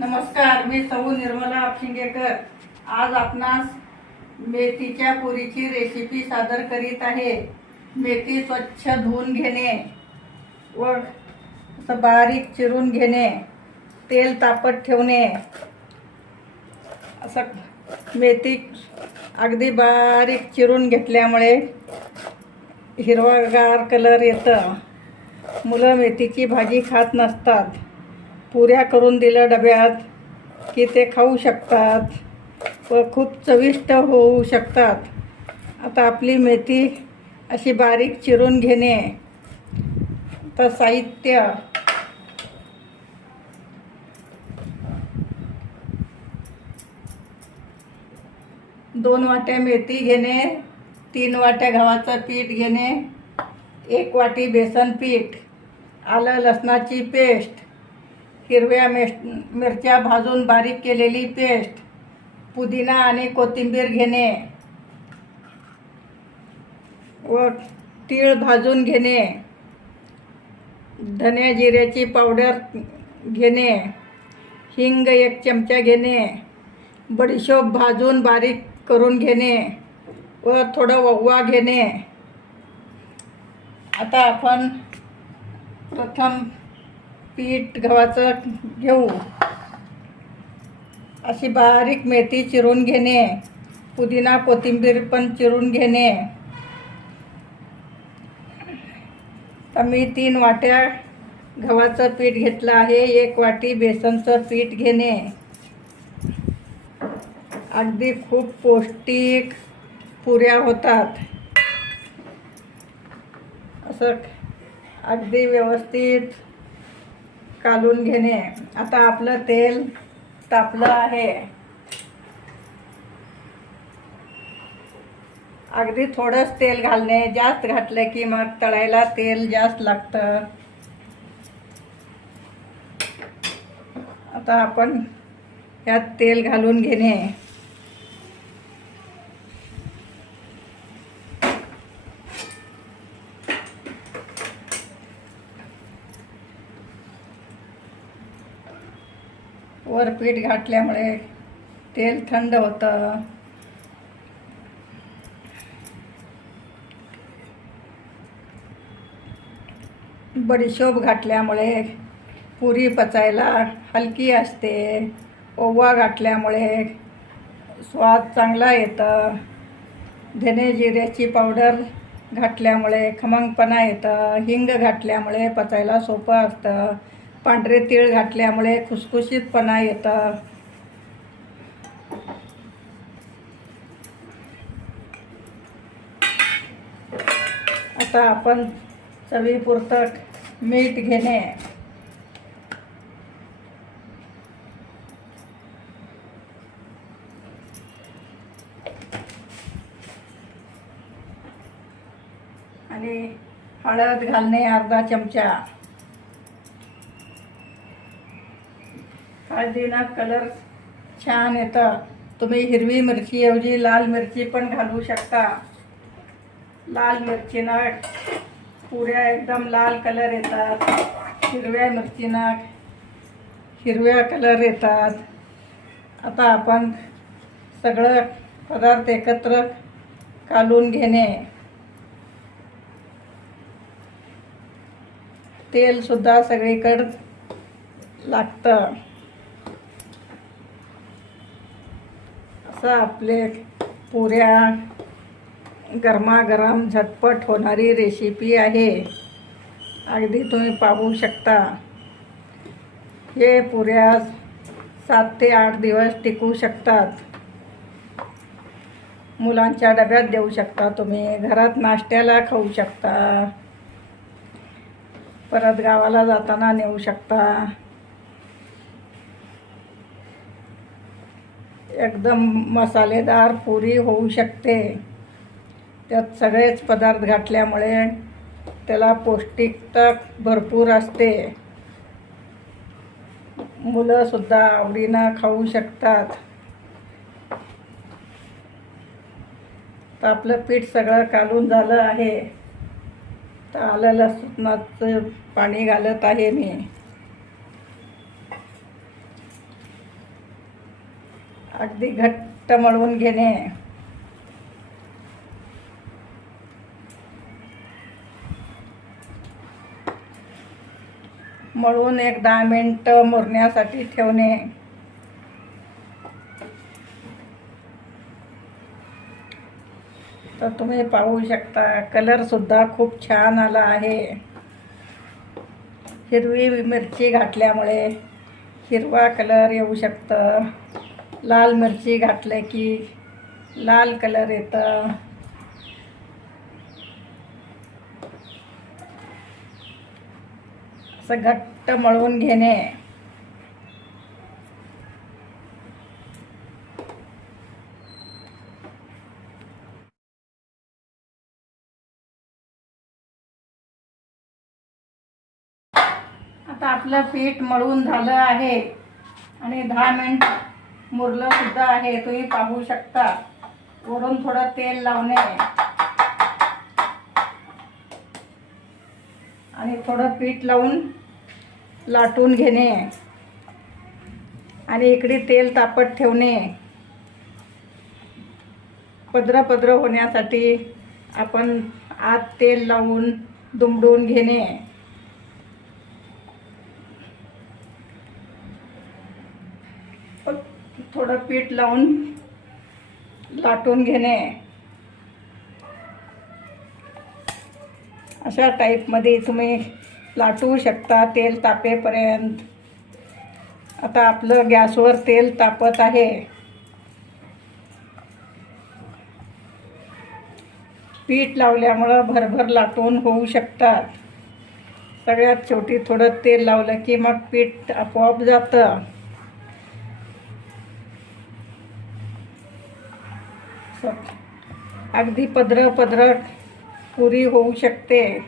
नमस्कार मी सौ निर्मला आपशिंगेकर आज आपणास मेथीच्या पुरीची रेसिपी सादर करीत आहे. मेथी स्वच्छ धुवून घेणे व असं बारीक चिरून घेणे तेल तापत ठेवणे. असं मेथी अगदी बारीक चिरून घेतल्यामुळे हिरवागार कलर येतं. मुलं मेथीची भाजी खात नसतात. पुऱ्या करून दिलं डब्यात की ते खाऊ शकतात व खूप चविष्ट होऊ शकतात. आता आपली मेथी अशी बारीक चिरून घेणे. तर साहित्य. दोन वाट्या मेथी घेणे तीन वाट्या गव्हाचं पीठ घेणे एक वाटी बेसन पीठ आलं लसणाची पेस्ट हिरव्या मेश मिरच्या भाजून बारीक केलेली पेस्ट पुदिना आणि कोथिंबीर घेणे व तीळ भाजून घेणे धने जिऱ्याची पावडर घेणे हिंग एक चमचा घेणे बडीशोप भाजून बारीक करून घेणे व थोडं ववा घेणे. आता आपण प्रथम पीठ गव्हाचं घेऊ. अशी बारीक मेथी चिरून घेणे. पुदिना कोथिंबीर पण चिरून घेणे. तर मी तीन वाट्या गव्हाचं पीठ घेतलं आहे. एक वाटी बेसनचं पीठ घेणे. अगदी खूप पौष्टिक पुऱ्या होतात. असं अगदी व्यवस्थित कालून घेणे. आता आपलं तेल तापलं आहे. अगदी थोडंच तेल घालणे जास्त घातलं की मग तळायला तेल जास्त लागतं. आता आपण यात तेल घालून घेणे वर पीठ घातल्यामुळे तेल थंड होतं. बडीशोप घातल्यामुळे पुरी पचायला हलकी असते. ओवा घातल्यामुळे स्वाद चांगला येतं. धने जिऱ्याची पावडर घातल्यामुळे खमंगपणा येतं. हिंग घातल्यामुळे पचायला सोपं असतं. पांढरे तीळ घातल्यामुळे खुसखुशीतपणा येतं. आता आपण चवीपुरतं मीठ घेणे. आणि हळद घालणे अर्धा चमचा. हळदीनं कलर छान येतं. तुम्ही हिरवी मिरचीऐवजी लाल मिरची पण घालू शकता. लाल मिरचीनं पुऱ्या एकदम लाल कलर येतात. हिरव्या मिरचीनं हिरव्या कलर येतात. आता आपण सगळं पदार्थ एकत्र कालून घेणे. तेलसुद्धा सगळीकडं लागतं. असं आपले पुऱ्या गरमागरम झटपट होणारी रेसिपी आहे. अगदी तुम्ही पाहू शकता. हे पुऱ्या सात ते आठ दिवस टिकू शकतात. मुलांच्या डब्यात देऊ शकता तुम्ही. घरात नाश्त्याला खाऊ शकता. परत गावाला जाताना नेऊ शकता. एकदम मसालेदार पुरी होऊ शकते. त्यात सगळेच पदार्थ घातल्यामुळे त्याला पौष्टिकता भरपूर असते. मुलंसुद्धा आवडीनं खाऊ शकतात. तर आपलं पीठ सगळं कालून झालं आहे. तर आलं लसणाचं पाणी घालत आहे मी. अगदी घट्ट मळवून घेणे. मळून एक दहा मिनटं मुरण्यासाठी ठेवणे. तर तुम्ही पाहू शकता कलरसुद्धा खूप छान आला आहे. हिरवी मिरची घातल्यामुळे हिरवा कलर येऊ शकतं. लाल मिरची घातले की लाल कलर येतं. असं घट्ट मळवून घेणे. आता आपलं पीठ मळून झालं आहे. आणि दहा मिनिट मुरलं सुद्धा आहे तुम्ही पाहू शकता. वरून थोडं तेल लावणे. आणि थोडं पीठ लावून लाटून घेणे. आणि इकडे तेल तापत ठेवणे. पद्र पद्र होण्यासाठी आपण आत तेल लावून दुमडून घेणे. थोडं पीठ लावून लाटून घेणे. अशा टाईपमध्ये तुम्ही लाटू शकता तेल तापेपर्यंत. आता आपलं गॅसवर तेल तापत आहे. पीठ लावल्यामुळं भरभर लाटून होऊ शकतात. सगळ्यात शेवटी थोडं तेल लावलं की मग पीठ आपोआप जातं. अगदी पदर पदर पुरी होऊ शकते.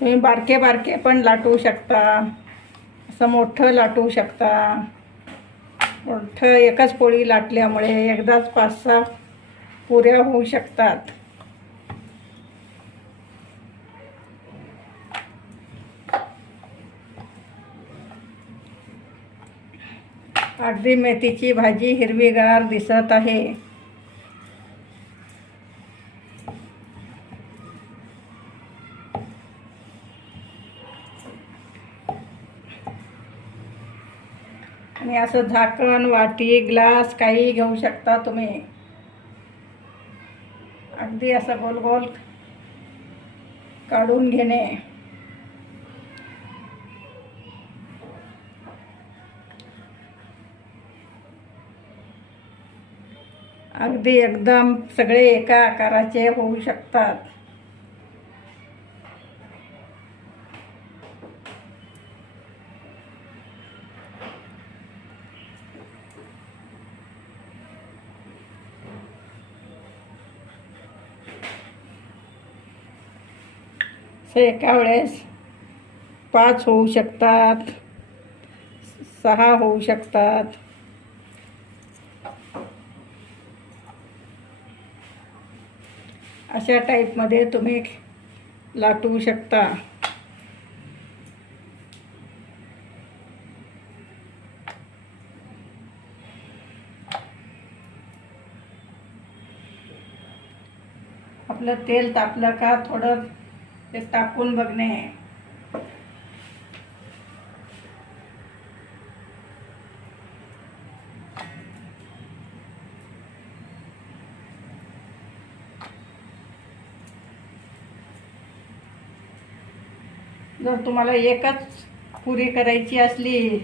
तुम्ही बारके बारके पण लाटू शकता. असं मोठं लाटू शकता. मोठं एकच पोळी लाटल्यामुळे एकदाच पाच सहा पुऱ्या होऊ शकतात. अगदी मेथीची भाजी हिरवीगार दिसत आहे. आणि असं झाकण वाटी ग्लास काही घेऊ शकता तुम्ही. अगदी असं गोल गोल काढून घेणे. अगदी एकदम सगळे एका आकाराचे होऊ शकतात. एका वेळेस पाच होऊ शकतात, सहा होऊ शकतात. अशा टाईपमध्ये तुम्ही लाटू शकता. आपलं तेल तापलं का थोडं ते तापून बघणे. जर तुम्हाला एकच पुरी करायची असली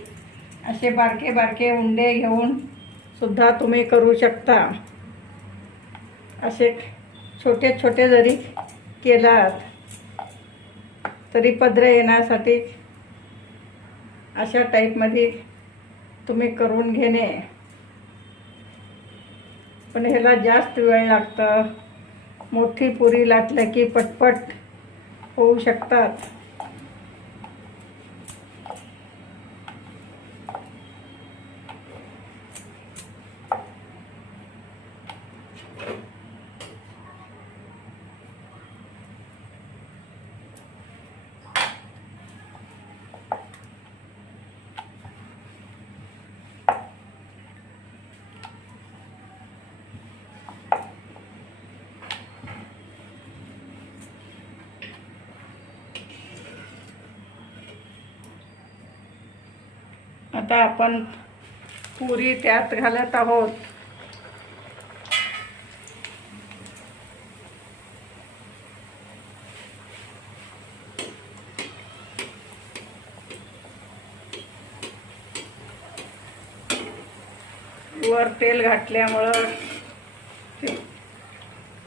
असे बारके बारके उंडे घेऊन सुद्धा तुम्ही करू शकता. असे छोटे छोटे जरी केलात तरी पदरं येण्यासाठी अशा टाईपमध्ये तुम्ही करून घेणे. पण ह्याला जास्त वेळ लागतं. मोठी पुरी लाटलं की पटपट होऊ शकतात. आता आपण पुरी त्यात घालत आहोत. वर तेल घातल्यामुळं ते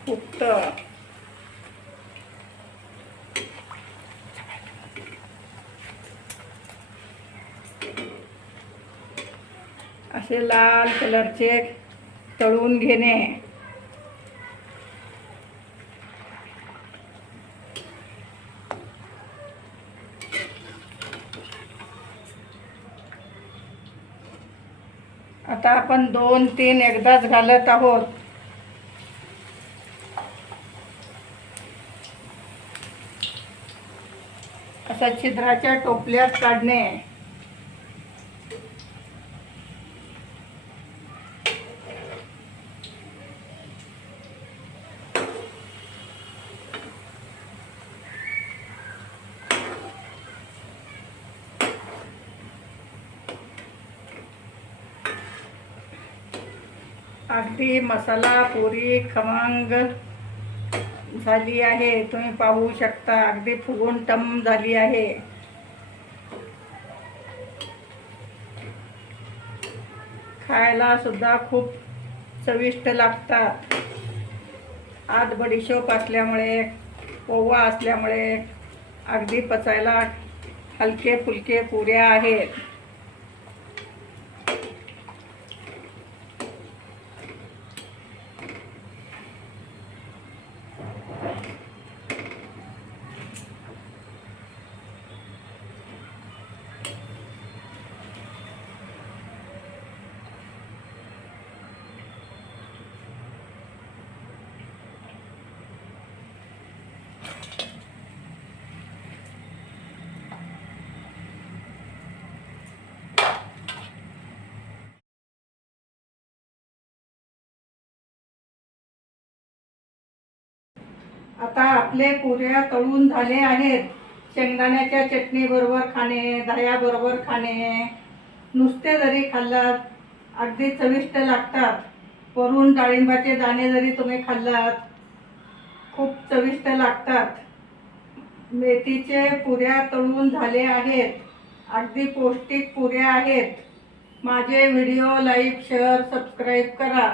फुगतं. असे लाल कलरचे तळून घेणे. आता आपण दोन तीन एकदाच घालत आहोत. असा छिद्राच्या टोपल्यात काढणे. अगदी मसाला पुरी खमंग झाली आहे. तुम्ही पाहू शकता अगदी फुगून टम झाली आहे. खायला सुद्धा खूप चविष्ट लागतात. आत बडीशोप असल्यामुळे ओवा असल्यामुळे अगदी पचायला हलके फुलके पुऱ्या आहेत. आता आपले पुऱ्या तळून झाले आहेत. शेंगदाण्याच्या चटणी बरोबर खाणे दह्याबरोबर खाणे. नुसते जरी खाल्लात अगदी चविष्ट लागतात. वरून डाळिंबाचे दाणे जरी तुम्ही खाल्लात खूप चविष्ट लागतात. मेथीचे पुऱ्या तळून झाले आहेत. अगदी पौष्टिक पुऱ्या आहेत. माझे व्हिडिओ लाईक शेअर सबस्क्राईब करा.